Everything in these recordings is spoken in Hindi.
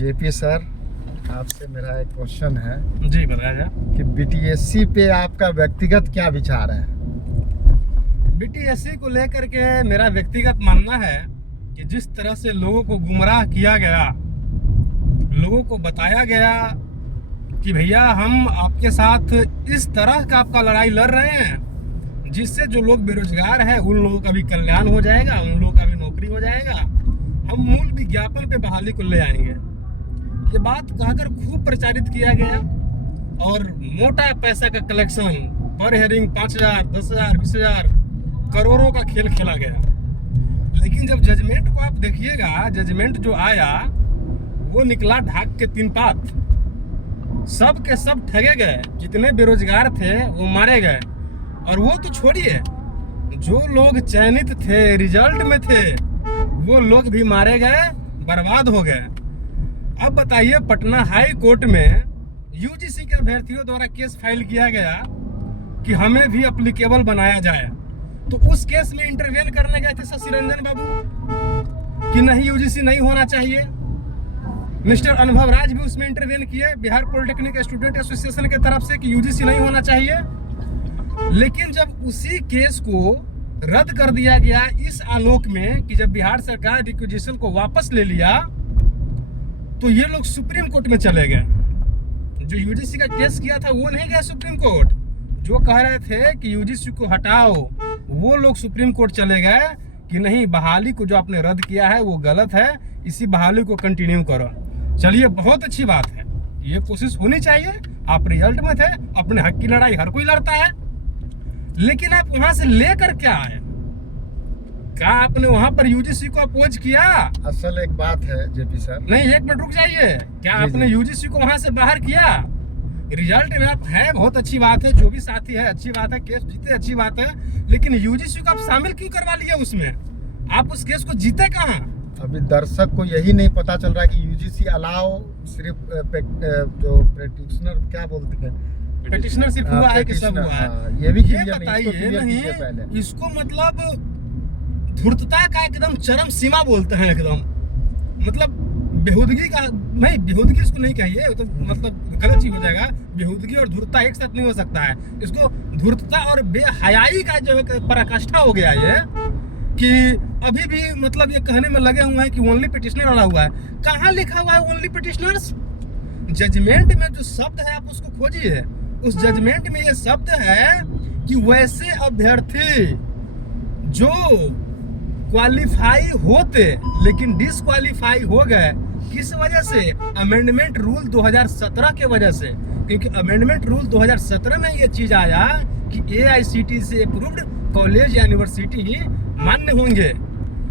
जेपी सर, आपसे मेरा एक क्वेश्चन है जी बताया। कि बीटीएससी पे आपका व्यक्तिगत क्या विचार है? बीटीएससी को लेकर के मेरा व्यक्तिगत मानना है कि जिस तरह से लोगों को गुमराह किया गया, लोगों को बताया गया कि भैया हम आपके साथ इस तरह का आपका लड़ाई लड़ रहे हैं जिससे जो लोग बेरोजगार हैं उन लोगों का भी कल्याण हो जाएगा, उन लोगों का भी नौकरी हो जाएगा, हम मूल विज्ञापन पे बहाली को ले आएंगे। ये बात कहकर खूब प्रचारित किया गया और मोटा पैसा का कलेक्शन, पर हेयरिंग 5,000, 10,000, 20,000, करोड़ों का खेल खेला गया। लेकिन जब जजमेंट को आप देखिएगा, जजमेंट जो आया वो निकला ढाक के 3 पात। सब के सब ठगे गए, जितने बेरोजगार थे वो मारे गए। और वो तो छोड़िए, जो लोग चयनित थे, रिजल्ट में थे, वो लोग भी मारे गए, बर्बाद हो गए। अब बताइए, पटना हाई कोर्ट में यूजीसी के अभ्यर्थियों द्वारा केस फाइल किया गया कि हमें भी एप्लीकेबल बनाया जाए। तो उस केस में इंटरवेन करने गए थे शशि रंजन बाबू कि नहीं, यूजीसी नहीं होना चाहिए। मिस्टर अनुभव राज भी उसमें इंटरवेन किए बिहार पॉलिटेक्निक स्टूडेंट एसोसिएशन की तरफ से कि यूजीसी नहीं होना चाहिए। लेकिन जब उसी केस को रद्द कर दिया गया इस आलोक में कि जब बिहार सरकार रिक्विजिशन को वापस ले लिया तो ये लोग सुप्रीम कोर्ट में चले गए। जो यूजीसी का केस किया था वो नहीं गया सुप्रीम कोर्ट। जो कह रहे थे कि यूजीसी को हटाओ, वो लोग सुप्रीम कोर्ट चले गए कि नहीं, बहाली को जो आपने रद्द किया है वो गलत है, इसी बहाली को कंटिन्यू करो। चलिए, बहुत अच्छी बात है, ये कोशिश होनी चाहिए। आप रिजल्ट में थे, अपने हक की लड़ाई हर कोई लड़ता है, लेकिन आप वहां से लेकर क्या आए? क्या आपने वहां पर यूजीसी को अपोज किया? असल एक बात है जेपी सर। नहीं, एक मिनट रुक जाइए। क्या आपने यूजीसी को वहां से बाहर किया? रिजल्ट में आप हैं, बहुत अच्छी बात है, जो भी साथी है अच्छी बात है, केस जीते अच्छी बात है, लेकिन यूजीसी को आप शामिल क्यों करवा लिए उसमें? आप उस केस को जीते कहाँ? अभी दर्शक को यही नहीं पता चल रहा है कि यूजीसी अलाउ सिर्फ जो प्रैक्टिशनर क्या बोलते हैं, पिटिशनर सिर्फ हुआ है कि सब हुआ है? ये भी बताइए। नहीं, इसको मतलब धूर्तता का एकदम चरम सीमा बोलते हैं, एकदम मतलब बेहूदगी का। नहीं, बेहूदगी इसको नहीं कहिए, तो मतलब गलत चीज हो जाएगा। बेहूदगी और धूर्तता एक साथ नहीं हो सकता है। इसको धूर्तता और बेहयाई का जो है पराकाष्ठा हो गया ये, कि अभी भी मतलब ये कहने में लगे हुए हैं कि ओनली पिटिशनर वाला हुआ है। कहाँ लिखा हुआ है ओनली पिटिशनर्स? जजमेंट में जो शब्द है आप उसको खोजिए। उस जजमेंट में ये शब्द है कि वैसे अभ्यर्थी जो क्वालिफाई होते लेकिन डिसक्वालीफाई हो गए, किस वजह से? अमेंडमेंट रूल 2017 के वजह से। क्योंकि अमेंडमेंट रूल 2017 में ये चीज आया कि AICTE से अप्रूव्ड कॉलेज या यूनिवर्सिटी ही मान्य होंगे।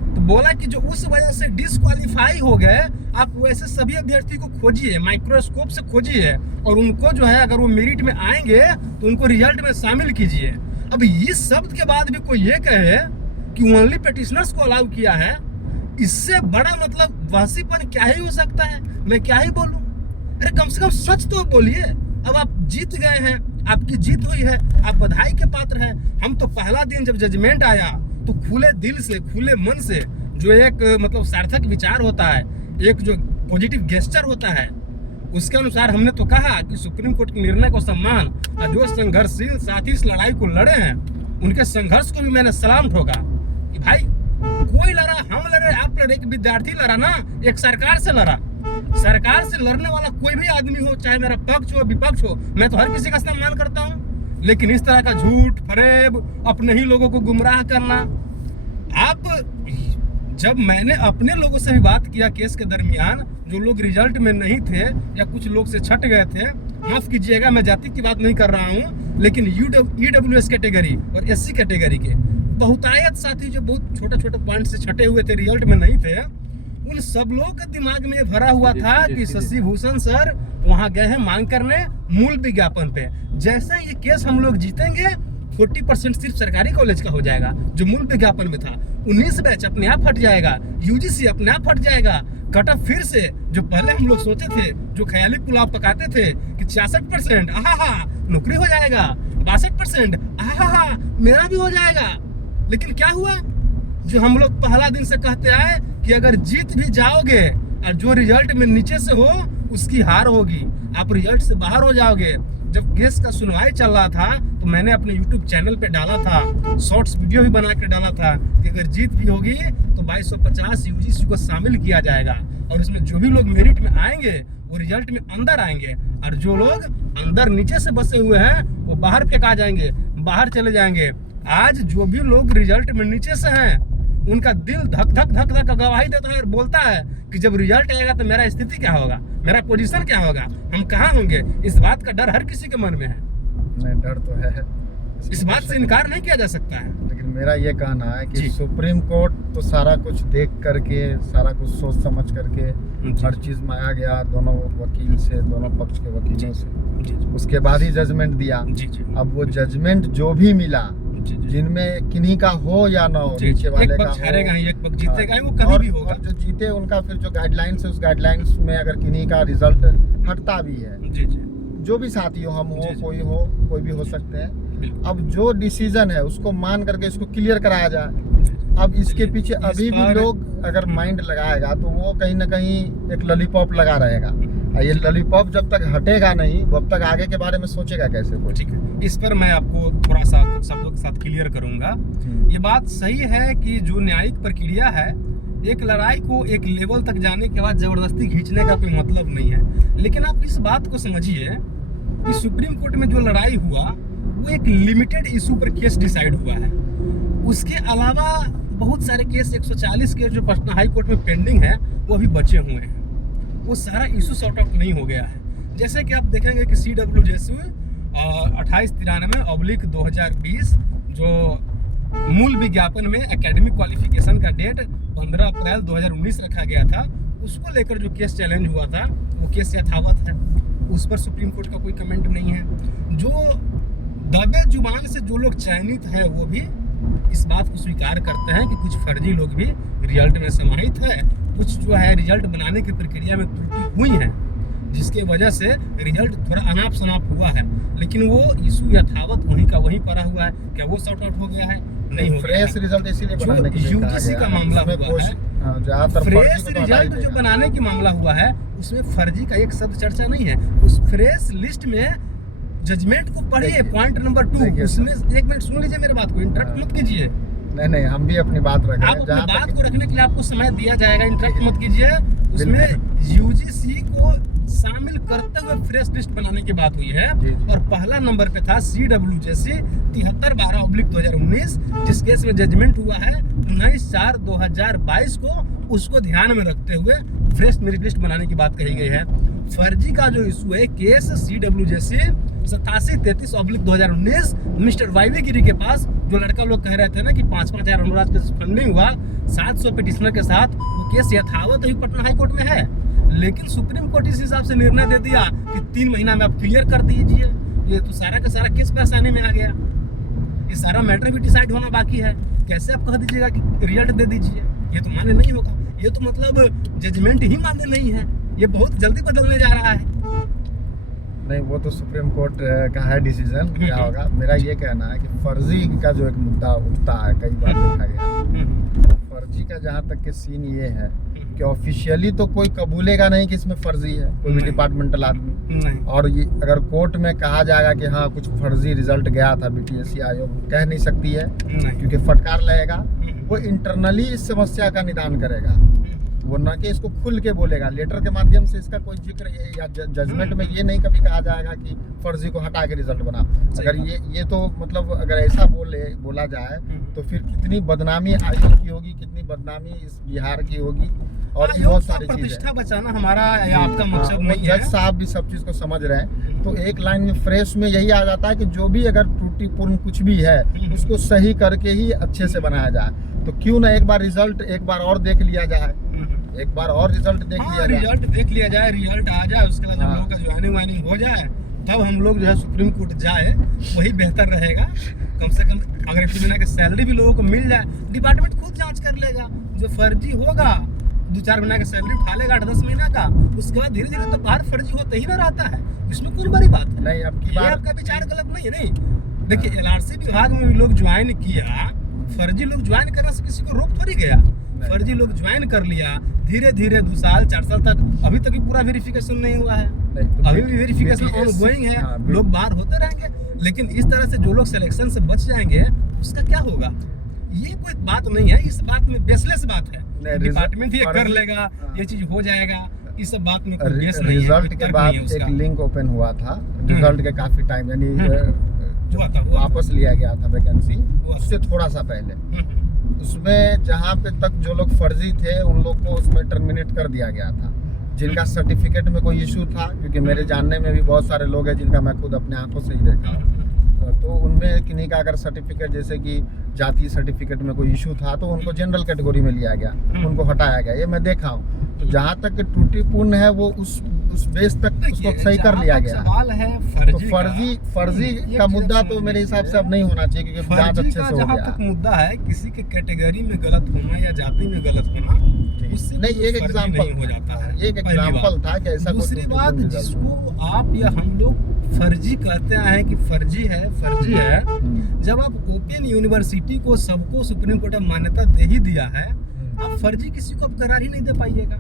तो बोला कि जो उस वजह से डिसक्वालीफाई हो गए, आप वैसे सभी अभ्यर्थी को खोजिए, माइक्रोस्कोप से खोजिए, और उनको जो है अगर वो मेरिट में आएंगे तो उनको रिजल्ट में शामिल कीजिए। अब इस शब्द के बाद भी कोई ये कहे कि ओनली पिटिशनर्स को अलाउ किया है, इससे बड़ा मतलब वहसीपन क्या ही हो सकता है? मैं क्या ही बोलूं? अरे कम से कम सच तो बोलिए। अब आप जीत गए हैं, आपकी जीत हुई है, आप बधाई के पात्र हैं। हम तो पहला दिन जब जजमेंट आया तो खुले दिल से, खुले मन से, जो एक मतलब सार्थक विचार होता है, एक जो पॉजिटिव गेस्चर होता है, उसके अनुसार हमने तो कहा कि सुप्रीम कोर्ट के निर्णय को सम्मान, और जो संघर्षशील साथी इस लड़ाई को लड़े हैं उनके संघर्ष को भी मैंने सलाम ठोका कि भाई कोई लड़ा, हम लड़े, आप लड़े, एक विद्यार्थी लड़ा ना, एक सरकार से लड़ा। सरकार से लड़ने वाला कोई भी आदमी हो, चाहे मेरा पक्ष हो विपक्ष हो, मैं तो हर किसी का सम्मान करता हूँ। लेकिन इस तरह का झूठ फरेब, अपने ही लोगों को गुमराह करना। आप जब मैंने अपने लोगों से भी बात किया केस के दरमियान, जो लोग रिजल्ट में नहीं थे या कुछ लोग से छट गए थे, माफ कीजिएगा मैं जाति की बात नहीं कर रहा हूँ, लेकिन EWS कैटेगरी और SC कैटेगरी के बहुतायत साथी जो बहुत छोटे छोटे पॉइंट से छटे हुए थे, रिजल्ट में नहीं थे, उन सब लोगों के दिमाग में भरा हुआ था कि शशि भूषण सर वहां गए हैं मांग करने मूल विज्ञापन पे। जैसे ये केस हम लोग जीतेंगे, 40% सिर्फ सरकारी कॉलेज का हो जाएगा जो मूल विज्ञापन में था। 19 बैच अपने आप हट जाएगा, यूजीसी अपने आप हट जाएगा। कट ऑफ फिर से जो पहले हम लोग सोचे थे, जो ख्याली पुलाव पकाते थे कि 66% आहा नौकरी हो जाएगा, 62% आहा मेरा भी हो जाएगा, लेकिन क्या हुआ? जो हम लोग पहला दिन से कहते आए कि अगर जीत भी जाओगे और जो रिजल्ट में नीचे से हो उसकी हार होगी, आप रिजल्ट से बाहर हो जाओगे। जब केस का सुनवाई चल रहा था तो मैंने अपने YouTube चैनल पे डाला था, शॉर्ट्स वीडियो भी बना के डाला था कि अगर जीत भी होगी तो 2250 यूजीसी को शामिल किया जाएगा और इसमें जो भी लोग मेरिट में आएंगे वो रिजल्ट में अंदर आएंगे, और जो लोग अंदर नीचे से बसे हुए हैं वो बाहर फेंका जाएंगे, बाहर चले जाएंगे। आज जो भी लोग रिजल्ट में नीचे से हैं उनका दिल धक धक धक धक गवाही देता है और बोलता है कि जब रिजल्ट आएगा तो मेरा स्थिति क्या होगा, मेरा पोजीशन क्या होगा, हम कहाँ होंगे। इस बात का डर हर किसी के मन में है। नहीं, डर तो है, इस बात से इनकार नहीं किया जा सकता है। लेकिन मेरा ये कहना है कि जी। सुप्रीम कोर्ट तो सारा कुछ देख करके, सारा कुछ सोच समझ करके जी। हर चीज मांगा गया दोनों वकील से, दोनों पक्ष के वकीलों से, जी जी उसके बाद ही जजमेंट दिया। जी जी अब वो जजमेंट जो भी मिला, जी जी जिनमें किन्हीं का हो या ना हो, जी, नीचे वाले एक का पक्ष हो, हारेगा ही, एक पक्ष जीतेगा ही, वो हाँ, कभी और- भी होगा। और जो जीते उनका फिर जो गाइडलाइंस है उस गाइडलाइंस में अगर किन्हीं का रिजल्ट हटता भी है, जी जी जो भी साथी हो, हम हो, जी, जी। कोई भी हो सकते हैं, बिल्कुल। अब जो डिसीजन है उसको मान करके इसको क्लियर कराया जाए। अब इसके पीछे इस अभी भी बार- लोग अगर माइंड लगाएगा तो वो कहीं ना कहीं एक लॉलीपॉप लगा रहेगा, और ये लॉलीपॉप जब तक हटेगा नहीं वो अब तक आगे के बारे में सोचेगा कैसे कोई। ठीक है, इस पर मैं आपको थोड़ा सा कुछ शब्दों के साथ क्लियर करूंगा। ये बात सही है कि जो न्यायिक प्रक्रिया है, एक लड़ाई को एक लेवल तक जाने के बाद जबरदस्ती खींचने का कोई मतलब नहीं है। लेकिन आप इस बात को समझिए कि सुप्रीम कोर्ट में जो लड़ाई हुआ वो एक लिमिटेड इशू पर केस डिसाइड हुआ है। उसके अलावा बहुत सारे केस 140 केस जो पटना हाई कोर्ट में पेंडिंग है वो अभी बचे हुए हैं। वो सारा इशू सॉर्ट आउट नहीं हो गया है। जैसे कि आप देखेंगे कि CWJSU 2893/2020 जो मूल विज्ञापन में एकेडमिक क्वालिफिकेशन का डेट 15 अप्रैल 2019 रखा गया था, उसको लेकर जो केस चैलेंज हुआ था वो केस यथावत है, उस पर सुप्रीम कोर्ट का कोई कमेंट नहीं है। जो दबे जुबान से जो लोग चयनित हैं वो भी इस बात को स्वीकार करते हैं कि कुछ फर्जी लोग भी रिजल्ट में समाहित है, कुछ जो है रिजल्ट बनाने की प्रक्रिया में त्रुटि हुई है, जिसके वजह से रिजल्ट थोड़ा अनाप शनाप हुआ है। लेकिन वो इशू यथावत वहीं का वहीं पड़ा हुआ है। क्या वो सॉर्ट आउट हो गया है? नहीं हो गया फ्रेश है। रिजल्ट इसीलिए जो बनाने के लिए कहा UGC गया का है। मामला उसमें हुआ कुछ, है, हाँ, ज्यादातर फर्जी फ्रेश को तो हटा ही रिजल्ट जो देगा। बनाने की मामला हुआ है उसमें फर्जी का एक शब्द चर्चा नहीं है। उस फ्रेश लिस्ट में जजमेंट को पढ़िए, देखिए, पॉइंट नंबर 2 देखिए उसमें, एक मिनट सुन लीजिए मेरे बात को, इंटरप्ट हाँ। मत कीजिए। नहीं, हम भी अपनी बात रख रहे आप हैं। अपनी जहाँ बात तक को रखने के लिए आपको समय दिया जाएगा, इंटरप्ट मत कीजिए। उसमें UGC को शामिल करते हुए फ्रेश लिस्ट बनाने की बात हुई है, जी, जी। और पहला नंबर पे था CWJC 73/12/2019, जिस केस में जजमेंट हुआ है 19/4/2022 को, उसको ध्यान में रखते हुए फ्रेश मेरिट लिस्ट बनाने की बात कही गई है। फर्जी का जो इशू है केस CWJC 8733/2019 मिस्टर YV गिरी के पास, जो लड़का लोग कह रहे थे ना कि 5-5 हजार अनुराग के फंडिंग हुआ 700 पिटिशनर के साथ, वो केस यथावत ही पटना हाई कोर्ट में है। लेकिन सुप्रीम कोर्ट इस हिसाब से निर्णय दे दिया कि 3 महीना में आप क्लियर कर दीजिए। ये तो सारा का सारा केस परेशानी में आ गया। ये सारा मैटर भी डिसाइड होना बाकी है। कैसे आप कह दीजिएगा कि रिजल्ट दे दीजिए? ये तो मान्य नहीं होगा। ये तो मतलब जजमेंट ही मान्य नहीं है, ये बहुत जल्दी बदलने जा रहा है। नहीं, वो तो सुप्रीम कोर्ट का है डिसीजन, क्या होगा। मेरा ये कहना है कि फर्जी का जो एक मुद्दा उठता है, कई बार देखा गया, फर्जी का जहाँ तक के सीन ये है कि ऑफिशियली तो कोई कबूलेगा नहीं कि इसमें फर्जी है, कोई भी नहीं। डिपार्टमेंटल आदमी। नहीं, और ये अगर कोर्ट में कहा जाएगा कि हाँ कुछ फर्जी रिजल्ट गया था, BTSC आयोग कह नहीं सकती है, नहीं। क्योंकि फटकार लगेगा। वो इंटरनली इस समस्या का निदान करेगा, वो न कि इसको खुल के बोलेगा। लेटर के माध्यम से इसका कोई जिक्र या जजमेंट में ये नहीं कभी कहा जाएगा कि फर्जी को हटा के रिजल्ट बना। अगर ये तो मतलब अगर ऐसा बोला जाए तो फिर कितनी बदनामी आयोग की होगी, कितनी बदनामी इस बिहार की होगी, और भी बहुत सारी चीजें। प्रतिष्ठा बचाना हमारा या आपका मकसद नहीं है। जज साहब भी सब चीज को समझ रहे हैं। तो एक लाइन में फ्रेश में यही आ जाता है कि जो भी अगर त्रुटिपूर्ण कुछ भी है उसको सही करके ही अच्छे से बनाया जाए। तो क्यों ना एक बार रिजल्ट एक बार और देख लिया जाए, एक बार और रिजल्ट देख लिया जाए। रिजल्ट देख लिया जाए, रिजल्ट आ जाए, उसके बाद हम हाँ। लोग का ज्वाइनिंग वाइनिंग हो जाए, तब हम लोग जो है सुप्रीम कोर्ट जाए, वही बेहतर रहेगा। कम से कम अगर 1 महीना की सैलरी भी लोगों को मिल जाए, डिपार्टमेंट खुद जांच कर लेगा। जो फर्जी होगा 2-4 महीना का सैलरी उठा लेगा 8-10 महीना का, उसके बाद धीरे धीरे तो बाहर फर्जी होता ही ना रहता है। इसमें कौन बड़ी बात है? नहीं, अब की ये बार आपका विचार गलत नहीं है। नहीं, देखिए LRC विभाग में भी लोग ज्वाइन किया, फर्जी लोग ज्वाइन करने से किसी को रोक थोड़ी गया। फर्जी लोग ज्वाइन कर लिया, धीरे धीरे 2 साल 4 साल तक, अभी तक भी पूरा वेरिफिकेशन नहीं हुआ है, तो अभी भी वेरिफिकेशन ऑनगोइंग है। हाँ, लोग बाहर होते रहेंगे, लेकिन इस तरह से जो लोग सिलेक्शन से बच जाएंगे उसका क्या होगा? ये कोई बात नहीं है, इस बात में बेसलेस बात है। डिपार्टमेंट ये कर लेगा, ये चीज हो जाएगा, इस सब बात में कोई बेस नहीं है। रिजल्ट के बाद एक लिंक ओपन हुआ था, रिजल्ट के काफी टाइम यानी वापस लिया गया था वैकेंसी, उससे थोड़ा सा पहले उसमें जहाँ पे तक जो लोग फर्जी थे उन लोग को उसमें टर्मिनेट कर दिया गया था, जिनका सर्टिफिकेट में कोई इशू था, क्योंकि मेरे जानने में भी बहुत सारे लोग हैं जिनका मैं खुद अपने आंखों से ही देखा, तो उनमें किन्हीं का अगर सर्टिफिकेट जैसे कि जाति सर्टिफिकेट में कोई इशू था तो उनको जनरल कैटेगरी में लिया गया, उनको हटाया गया, ये मैं देखा हूँ। तो जहाँ तक त्रुटिपूर्ण है वो उस बेस तक उसको सही कर लिया गया। सवाल है तो फर्जी का मुद्दा तो मेरे हिसाब से अब नहीं होना चाहिए, क्योंकि जांच अच्छे से हो जहाँ गया। तक मुद्दा है किसी के कैटेगरी में गलत होना या जाति में गलत होना, उससे नहीं, एक एग्जांपल हो जाता है, एक एग्जांपल था कि ऐसा। दूसरी बात, जिसको आप या हम लोग फर्जी कहते हैं कि फर्जी है, जब आप ओपन यूनिवर्सिटी को सबको सुप्रीम कोर्ट ने मान्यता दे ही दिया है, आप फर्जी किसी को आप करार ही नहीं दे पाइएगा।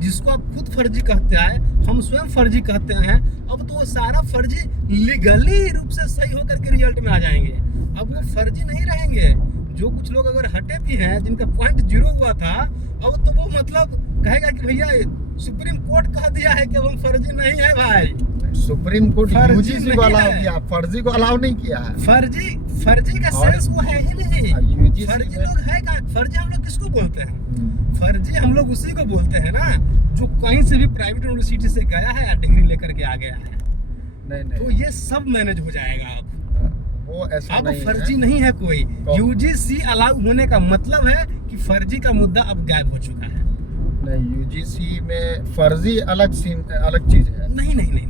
जिसको आप खुद फर्जी कहते हैं, हम स्वयं फर्जी कहते हैं, अब तो वो सारा फर्जी लीगली रूप से सही होकर के रिजल्ट में आ जाएंगे। अब वो फर्जी नहीं रहेंगे। जो कुछ लोग अगर हटे भी हैं, जिनका पॉइंट 0 हुआ था, अब तो वो मतलब कहेगा कि भैया सुप्रीम कोर्ट कह दिया है कि हम फर्जी नहीं है भाई। सुप्रीम कोर्ट यूजीसी को अलाउ किया, फर्जी को अलाउ नहीं किया है। फर्जी का सेंस वो है ही नहीं। फर्जी लोग है का, फर्जी हम लोग किसको बोलते हैं? फर्जी हम लोग उसी को बोलते हैं ना जो कहीं से भी प्राइवेट यूनिवर्सिटी से गया है या डिग्री लेकर के आ गया है। नहीं। तो ये सब मैनेज हो जाएगा। अब वो ऐसा अब नहीं फर्जी है। नहीं है कोई। यूजीसी अलाउ होने का मतलब है कि फर्जी का मुद्दा अब गायब हो चुका है। नहीं, यूजीसी में फर्जी अलग चीज है। नहीं।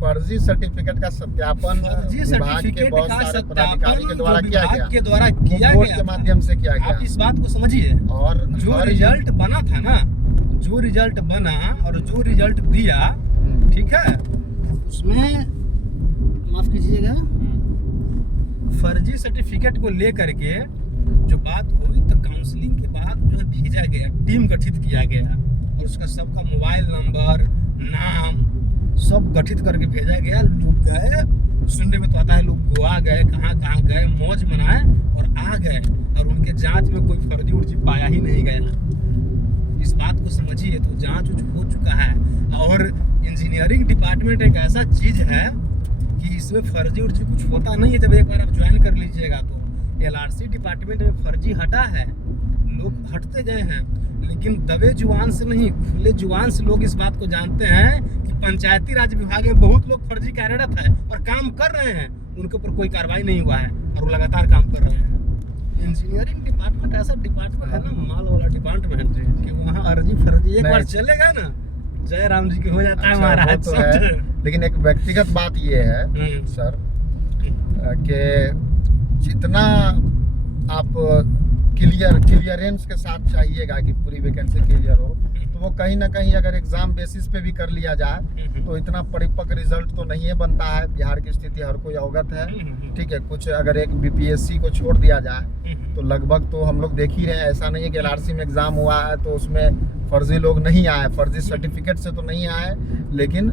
फर्जी सर्टिफिकेट का सत्यापन विभाग के बहुत सारे पदाधिकारी के द्वारा किया गया, बोर्ड के माध्यम से किया गया। आप इस बात को समझिए। और जो रिजल्ट बना था ना, जो रिजल्ट बना और जो रिजल्ट दिया, ठीक है, उसमें माफ कीजिएगा, फर्जी सर्टिफिकेट को लेकर के जो बात हुई, तो काउंसलिंग के बाद जो है भेजा गया, टीम गठित किया गया और उसका सबका मोबाइल नंबर, नाम सब गठित करके भेजा गया। लोग गए, सुनने में तो आता है लोग गोवा गए, कहाँ गए, मौज मनाए और आ गए, और उनके जांच में कोई फर्जी उर्जी पाया ही नहीं गया। इस बात को समझिए। तो जांच हो चुका है। और इंजीनियरिंग डिपार्टमेंट एक ऐसा चीज है कि इसमें फर्जी उर्जी कुछ होता नहीं है। जब एक बार आप ज्वाइन कर लीजिएगा तो LRC डिपार्टमेंट में फर्जी हटा है, लोग हटते गए हैं, लेकिन दबे जुबान से नहीं, खुले जुबान से लोग इस बात को जानते हैं कि पंचायती राज विभाग में बहुत लोग फर्जी कार्यरत है और काम कर रहे हैं, उनके ऊपर कोई कार्रवाई नहीं हुआ है और वो लगातार काम कर रहे हैं। इंजीनियरिंग डिपार्टमेंट ऐसा डिपार्टमेंट है ना, माल वाला डिपार्टमेंट, कि वहाँ अर्जी फर्जी एक बार चलेगा ना, जय राम जी की हो जाता है महाराज। तो है, लेकिन एक व्यक्तिगत बात ये है सर कि जितना आप क्लियरेंस के साथ चाहिएगा कि पूरी वैकेंसी क्लियर हो, तो वो कहीं ना कहीं अगर एग्जाम बेसिस पे भी कर लिया जाए तो इतना परिपक्व रिजल्ट तो नहीं है बनता है। बिहार की स्थिति हर कोई अवगत है, ठीक है। कुछ अगर एक BPSC को छोड़ दिया जाए तो लगभग तो हम लोग देख ही रहे हैं। ऐसा नहीं है कि LRC में एग्जाम हुआ है तो उसमें फर्जी लोग नहीं आए, फर्जी सर्टिफिकेट से तो नहीं आए, लेकिन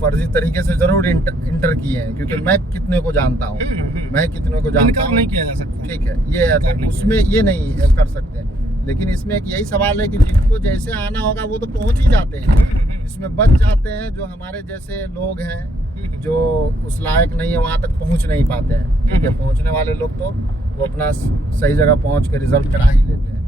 फर्जी तरीके से जरूर इंटर किए हैं, क्योंकि मैं कितने को जानता हूँ, नहीं किया जा सकता, ठीक है। ये है तो उसमें ये नहीं कर सकते, लेकिन इसमें एक यही सवाल है कि जिनको जैसे आना होगा वो तो पहुंच ही जाते हैं, इसमें बच जाते हैं जो हमारे जैसे लोग हैं जो उस लायक नहीं है, वहाँ तक पहुँच नहीं पाते हैं, ठीक है। पहुँचने वाले लोग तो वो अपना सही जगह पहुँच के रिजल्ट करा ही लेते हैं।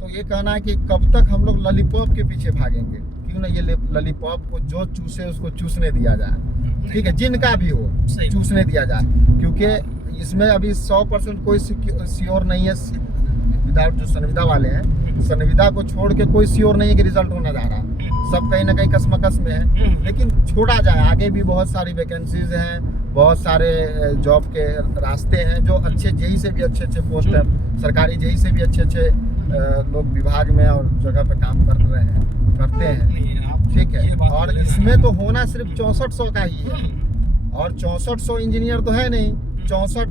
तो ये कहना है कि कब तक हम लोग लॉलीपॉप के पीछे भागेंगे? क्यों ना ये लॉलीपॉप को जो चूसे उसको चूसने दिया जाए, ठीक है, जिनका भी हो चूसने दिया जाए, क्योंकि इसमें अभी 100% कोई श्योर नहीं है। विदाउट जो संविदा वाले हैं, संविदा को छोड़ के कोई श्योर नहीं है कि रिजल्ट होना जा रहा है, सब कहीं ना कहीं कसमकस में है, लेकिन छोड़ा जाए। आगे भी बहुत सारी वैकेंसीज हैं, बहुत सारे जॉब के रास्ते हैं, जो अच्छे जेई से भी अच्छे पोस्ट है, सरकारी जेई से भी अच्छे लोग विभाग में और जगह पे काम करते हैं, ठीक है। और इसमें तो होना सिर्फ 6400 का ही है, और 6400 इंजीनियर तो है नहीं, 64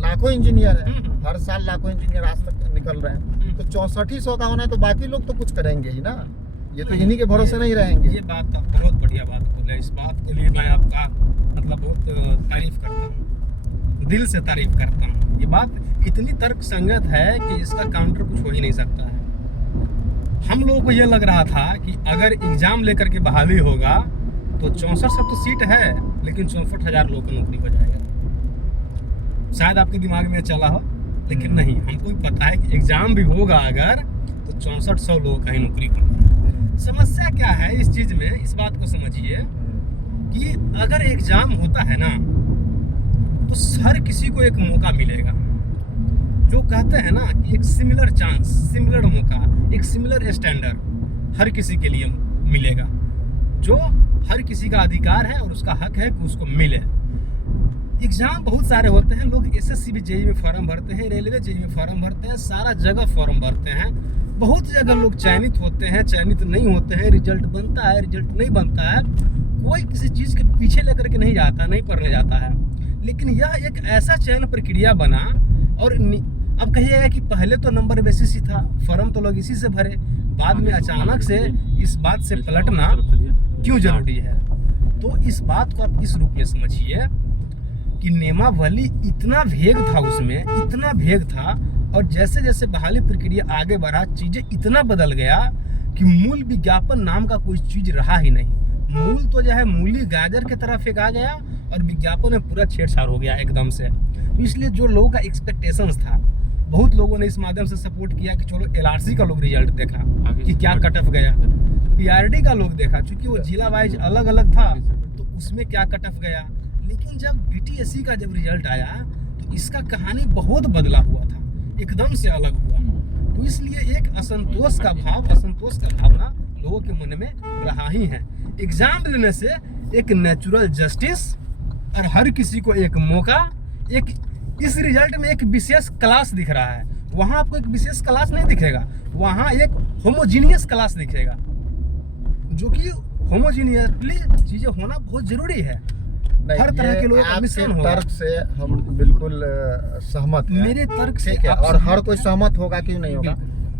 लाखों इंजीनियर है। हर साल लाखों इंजीनियर आज तक निकल रहे हैं, तो 6400 का होना है तो बाकी लोग तो कुछ करेंगे ही ना, ये तो इन्हीं के भरोसे नहीं रहेंगे। ये बात आप बहुत बढ़िया बात बोले, इस बात के लिए मैं आपका मतलब बहुत तारीफ करता हूँ, दिल से तारीफ करता हूँ। ये बात इतनी तर्क संगत है कि इसका काउंटर कुछ हो ही नहीं सकता है। हम लोगों को ये लग रहा था कि अगर एग्जाम लेकर के बहाली होगा तो 64 तो सीट है, लेकिन 64,000 लोगों को नौकरी हो जाएगा। शायद आपके दिमाग में चला हो, लेकिन नहीं, हमको भी पता है कि एग्जाम भी होगा अगर तो 6400 लोगों का ही नौकरी होगा। समस्या क्या है इस चीज में, इस बात को समझिए कि अगर एग्जाम होता है ना तो हर किसी को एक मौका मिलेगा। जो कहते हैं ना कि एक सिमिलर चांस, सिमिलर मौका, एक सिमिलर स्टैंडर्ड हर किसी के लिए मिलेगा, जो हर किसी का अधिकार है और उसका हक है कि उसको मिले। एग्जाम बहुत सारे होते हैं, लोग एसएससी भी जेईई में फॉर्म भरते हैं, रेलवे जेईई में फॉर्म भरते हैं, सारा जगह फॉर्म भरते हैं। बहुत जगह लोग चयनित होते हैं, चयनित नहीं होते हैं, रिजल्ट बनता है, रिजल्ट नहीं बनता है। कोई किसी चीज़ के पीछे लेकर के नहीं जाता, नहीं पढ़ने जाता है। लेकिन यह एक ऐसा चयन प्रक्रिया बना, और अब कहिएगा कि पहले तो नंबर बेसिस ही था, फॉर्म तो लोग इसी से भरे, बाद में अचानक से इस बात से पलटना क्यों जरूरी है। तो इस बात को आप इस रूप में समझिए कि नियमावली इतना भेग था उसमें, इतना भेग था, और जैसे जैसे बहाली प्रक्रिया आगे बढ़ा चीजें इतना बदल गया कि मूल विज्ञापन नाम का कोई चीज रहा ही नहीं। मूल तो जो है मूली गाजर की तरह फेंका गया और विज्ञापन में पूरा छेड़छाड़ हो गया एकदम से। तो इसलिए जो लोगों का एक्सपेक्टेशंस था, बहुत लोगों ने इस माध्यम से सपोर्ट किया कि चलो एलआरसी का लोग रिजल्ट देखा कि क्या कट ऑफ गया, पीआरडी का लोग देखा चूंकि वो जिला वाइज अलग अलग था तो उसमें क्या कट ऑफ गया। लेकिन जब बीटीएससी का जब रिजल्ट आया तो इसका कहानी बहुत बदला हुआ था, एकदम से अलग हुआ। तो इसलिए एक असंतोष का भाव, असंतोष का भावना लोगों के मन में रहा ही है। एग्जाम लेने से एक नेचुरल जस्टिस और हर किसी को एक मौका, एक इस रिजल्ट में एक विशेष क्लास दिख रहा है। वहां आपको एक विशेष क्लास नहीं दिखेगा, वहां एक होमोजीनियस क्लास दिखेगा, जो कि होमोजीनियसली चीजें होना बहुत जरूरी है। हर तरह के लोगों का मिश्रण होगा। तर्क से हम बिल्कुल सहमत हैं। मेरे तर्क से और हर कोई सहमत होगा क्यों नहीं होगा।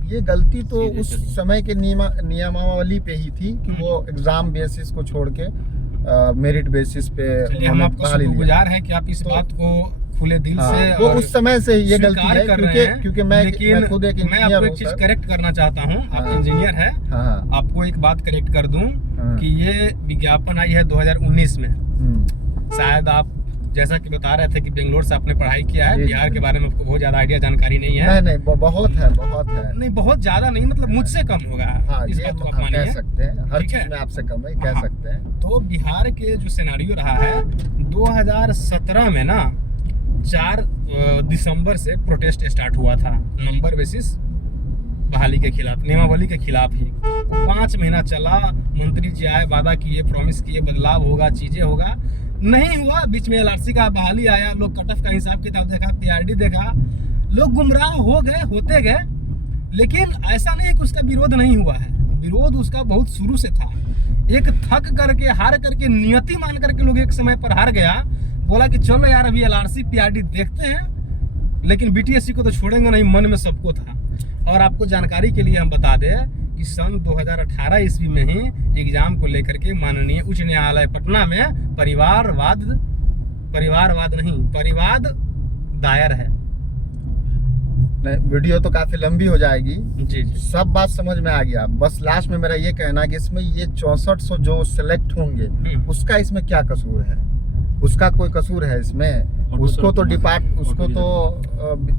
ये गलती तो उस समय के नियमावली पे ही थी कि वो एग्जाम बेसिस को छोड़ के मेरिट बेसिस पे हम आपको शुक्रगुजार हैं कि आप इस बात को खुले दिल से वो उस समय से ये गलती है क्योंकि मैं खुद एक मैं आपको एक चीज करेक्ट करना चाहता हूँ। आप इंजीनियर है, आपको एक बात करेक्ट कर दूं कि ये विज्ञापन आई है 2019 में। शायद आप जैसा कि बता रहे थे कि बेंगलोर से आपने पढ़ाई किया है, बिहार के बारे में आपको बहुत ज्यादा आइडिया जानकारी नहीं है। नहीं बहुत है नहीं, बहुत ज्यादा नहीं, मतलब मुझसे कम होगा। इस बात को आप मानिए, कह सकते हैं, हर चीज में आपसे कम है, कह सकते हैं। तो बिहार के जो सिनेरियो रहा है 2017 में ना 4 दिसंबर से प्रोटेस्ट स्टार्ट हुआ था नंबर बेसिस बहाली के खिलाफ, नियमावली के खिलाफ ही। 5 महीना चला, मंत्री जी आए, वादा किए, प्रॉमिस किए बदलाव होगा, चीजें होगा, नहीं हुआ। बीच में एलआरसी का बहाली आया, लोग कट ऑफ का हिसाब किताब देखा, पीआरडी देखा, लोग गुमराह हो गए, होते गए। लेकिन ऐसा नहीं है कि उसका विरोध नहीं हुआ है, विरोध उसका बहुत शुरू से था। एक थक करके, हार करके, नियति मान करके लोग एक समय पर हार गया, बोला कि चलो यार अभी एलआरसी पीआरडी देखते हैं, लेकिन बीटीएससी को तो छोड़ेंगे नहीं, मन में सबको था। और आपको जानकारी के लिए हम बता दें कि सन 2018 ईस्वी में ही एग्जाम को लेकर के माननीय उच्च न्यायालय पटना में परिवारवाद दायर है। नहीं, वीडियो तो काफी लंबी हो जाएगी जी। सब बात समझ में आ गया। बस लास्ट में मेरा ये कहना है कि इसमें ये 6400 जो सिलेक्ट होंगे उसका इसमें क्या कसूर है? उसका कोई कसूर है इसमें? उसको तो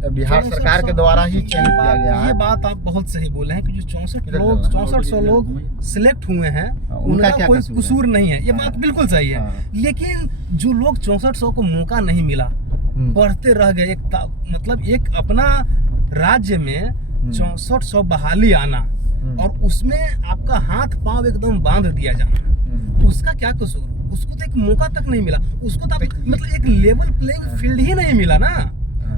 बिहार सरकार के द्वारा ही चयन किया गया है। ये बात आप बहुत सही बोले हैं कि जो 6400 लोग सिलेक्ट हुए हैं उनका कोई कसूर नहीं है, ये बात बिल्कुल सही है। लेकिन जो लोग 6400 को मौका नहीं मिला, पढ़ते रह गए, मतलब एक अपना राज्य में 6400 बहाली आना और उसमें आपका हाथ पांव एकदम बांध दिया जाना, उसका क्या कसूर? उसको तो एक मौका तक नहीं मिला, उसको तो मतलब एक लेवल प्लेइंग फील्ड ही नहीं मिला ना।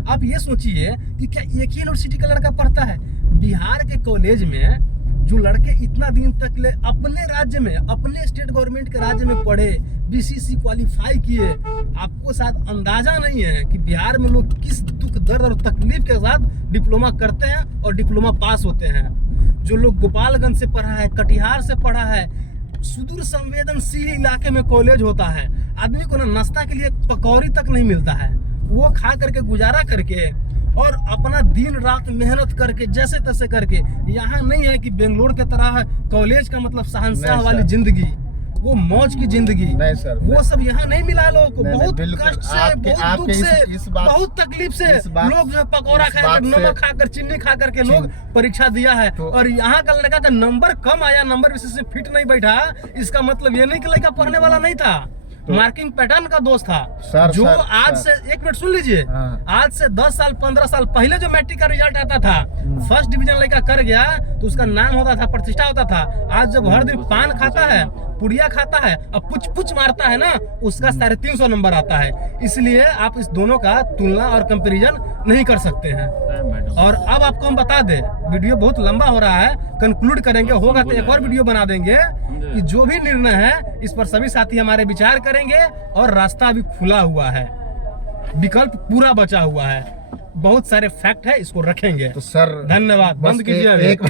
आप ये सोचिए कि क्या एक ही यूनिवर्सिटी का लड़का पढ़ता है? बिहार के कॉलेज में जो लड़के इतना दिन तक ले अपने राज्य में, अपने स्टेट गवर्नमेंट के राज्य में पढ़े, बीसीसी क्वालिफाई किए, आपको शायद अंदाजा नहीं है कि बिहार में लोग किस दुख दर्द और तकलीफ के साथ डिप्लोमा करते हैं और डिप्लोमा पास होते हैं। जो लोग गोपालगंज से पढ़ा है, कटिहार से पढ़ा है, सुदूर संवेदनशील इलाके में कॉलेज होता है, आदमी को ना नाश्ता के लिए पकौड़ी तक नहीं मिलता है, वो खा करके गुजारा करके और अपना दिन रात मेहनत करके जैसे तैसे करके, यहाँ नहीं है कि बेंगलोर के तरह कॉलेज का मतलब शहंशाह वाली जिंदगी, वो मौज की जिंदगी नहीं सर, वो सब यहाँ नहीं मिला लोगों को। बहुत बिल्कुल, कष्ट से, आपके- बहुत आपके दुख से, इस बात- बहुत तकलीफ से इस बात- लोग जो पकौड़ा इस खाकर, बात से- नमक खाकर, चीनी खा करके लोग परीक्षा दिया है। तो- और यहाँ का लड़का का नंबर कम आया, नंबर विशेष से फिट नहीं बैठा, इसका मतलब ये नहीं कि लड़का पढ़ने वाला नहीं था, मार्किंग पैटर्न का दोष था। सर, जो सर, आज सर। से, एक मिनट सुन लीजिए, हाँ। आज से 10 साल 15 साल पहले जो मैट्रिक का रिजल्ट आता था, फर्स्ट डिवीजन लड़का कर गया तो उसका नाम होता था, प्रतिष्ठा होता था। आज जब हर दिन पान खाता है, पुड़िया खाता है और पुछ पुछ मारता है ना, उसका 350 नंबर आता है। इसलिए आप इस दोनों का तुलना और कंपैरिजन नहीं कर सकते हैं। और अब आपको हम बता दें, वीडियो बहुत लंबा हो रहा है, कंक्लूड करेंगे, होगा तो एक और वीडियो बना देंगे कि जो भी निर्णय है इस पर सभी साथी हमारे विचार करेंगे और रास्ता अभी खुला हुआ है, विकल्प पूरा बचा हुआ है, बहुत सारे फैक्ट है, इसको रखेंगे। तो सर धन्यवाद, बंद बस कीजिए अभी। एक